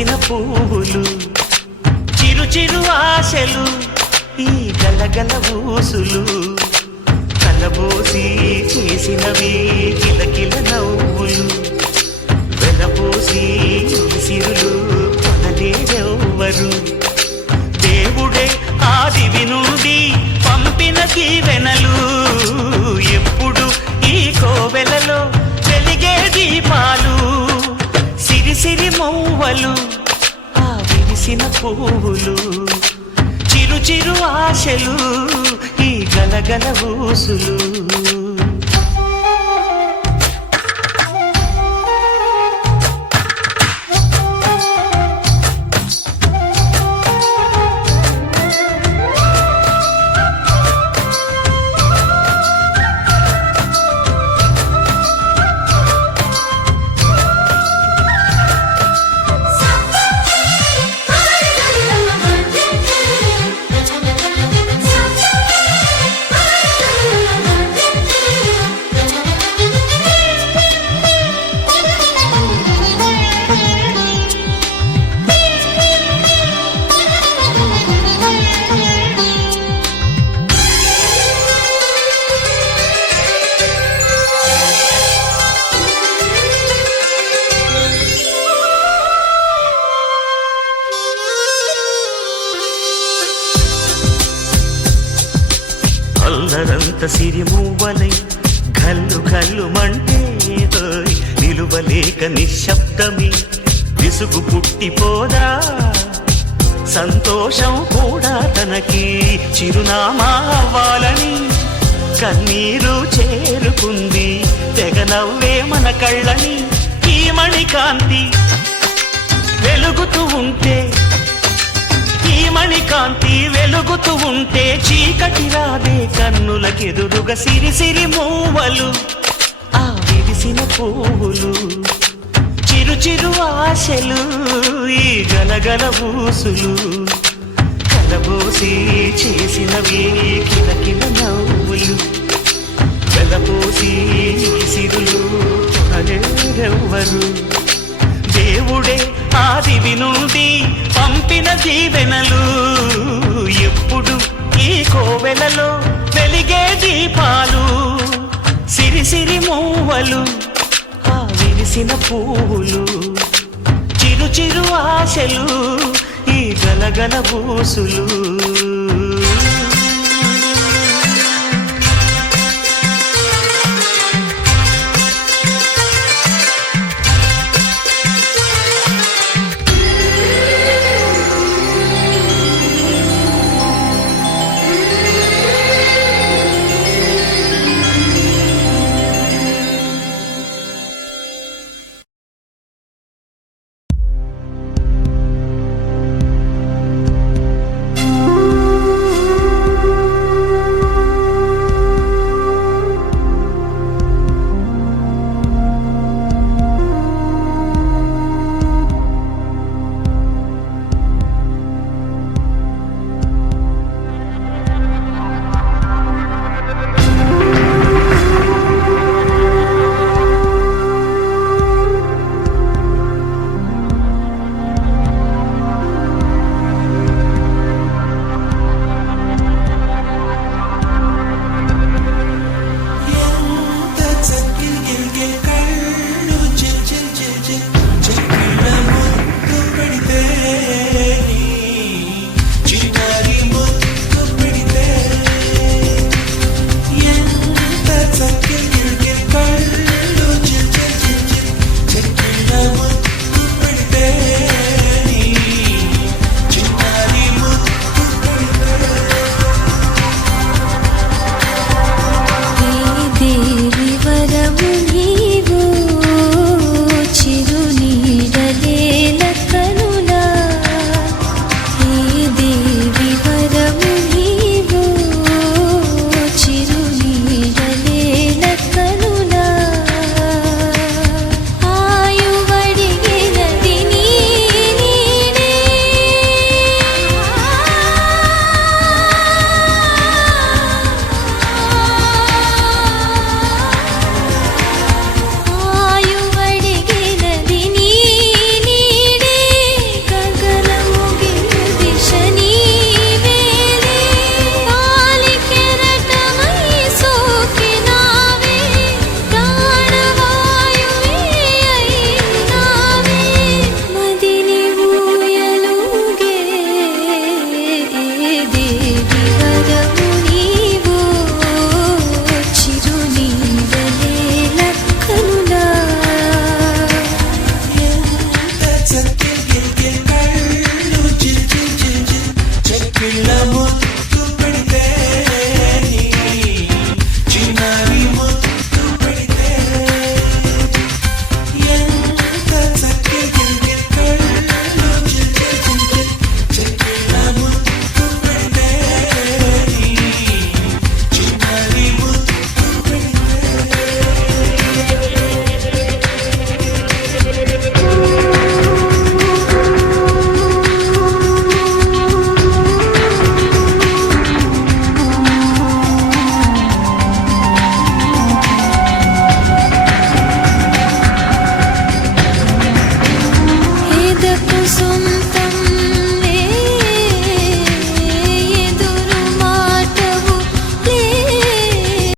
విరిసిన పువ్వులు చిరు చిరు ఆశలు ఈ గలగల ఊసులు కలబోసి చేసినవి కిలకిల నవ్వులు వెలబోసి సిరులు కొనలేరెవ్వరు దేవుడే ఆదివి నుండి పంపిన దీవెనలు ఎప్పుడు ఈ కోవెలలో వెలిగే దీపాలు సిరి సిరి మౌవలు ఆ విరిసిన పువ్వులు చిరు చిరు ఆశలు ఈ గలగల ఊసులు అల్లరంత సిరిమూవలై గల్లు గల్లు మంటే నిలువలేక నిశ్శబ్దమి విసుగు పుట్టిపోదా సంతోషం కూడా తనకి చిరునామా అవ్వాలని కన్నీరు చేరుకుంది తెగ నవ్వే మన కళ్ళని ఈ మణికాంతి వెలుగుతూ ఉంటే ఈ మణికాంతి వెలుగుతూ ఉంటే చీకటి రాదే కన్నులకెదురుగా సిరి సిరి మూవలు ఆ విరిసిన పువ్వులు చిరు చిరు ఆశలు ఈ గలగల ఊసులు కలబోసి చేసినవి కిలకిల నవ్వులు వెలబోసి సిరులు కొనలేరెవ్వరు దేవుడే ఆదివి నుండి పంపిన దీవెనలు ఎప్పుడు ఈ కోవెలలో వెలిగే దీపాలు సిరి సిరి మూవలు ఆ విరిసిన పువ్వులు చిరు చిరు ఆశలు ఈ గలగల ఊసులు